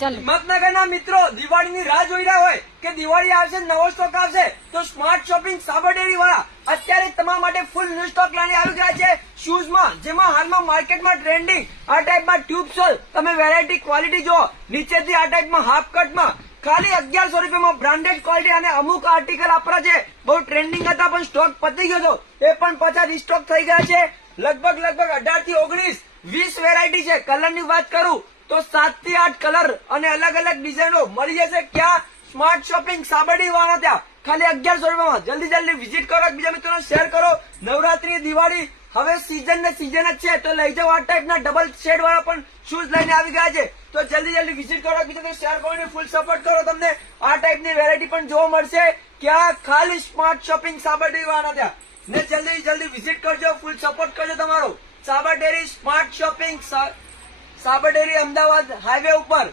હિંમતનગરના મિત્રો દિવાળીની રાહ જોઈ રહ્યા હોય કે દિવાળી આવશે, નવો સ્ટોક આવશે, તો સ્માર્ટ શોપિંગ સાબરડેરી વાળા અત્યારે તમારા માટે ફૂલ ન્યુ સ્ટોક લઈને આવી ગયા છે શૂઝમાં, જેમાં હાલમાં માર્કેટમાં ટ્રેન્ડિંગ આ ટાઈપમાં ટ્યુબ સોલ, તમે વેરાયટી ક્વોલિટી જુઓ, નીચેથી આ ટાઈપમાં હાફ કટમાં ખાલી 1100 રૂપિયામાં બ્રાન્ડેડ ક્વોલિટી, અને અમુક આર્ટિકલ આપણા છે બહુ ટ્રેન્ડિંગ હતા પણ સ્ટોક પતી ગયો હતો, એ પણ પાછા રીસ્ટોક થઈ ગયા છે. લગભગ 18 થી 19 20 વેરાયટી છે. કલરની વાત કરું તો 7 થી 8 કલર અને અલગ અલગ ડિઝાઇનો મળી જશે. ક્યાં? સ્માર્ટ શોપિંગ સાબરડી વાળા ત્યાં, ખાલી 1100 રૂપિયામાં. જલ્દી વિઝિટ કરો, બીજા મિત્રોને શેર કરો. નવરાત્રી, દિવાળી હવે સીઝન ને સીઝન જ છે, તો લઈ જાઓ. આ ટાઈપના ડબલ શેડ વાળા પણ શૂઝ લઈને આવી ગયા છે, તો જલ્દી વિઝિટ કરો, બીજા શેર કરો, ફૂલ સપોર્ટ કરો. તમને આ ટાઈપની વેરાયટી પણ જોવા મળશે. ક્યાં? ખાલી સ્માર્ટ શોપિંગ સાબરડી વાળા ત્યાં. ને જલ્દી વિઝિટ કરજો, ફૂલ સપોર્ટ કરજો તમારો. Sabar Dairy smart shopping Sabar Dairy Ahmedabad highway ઉપર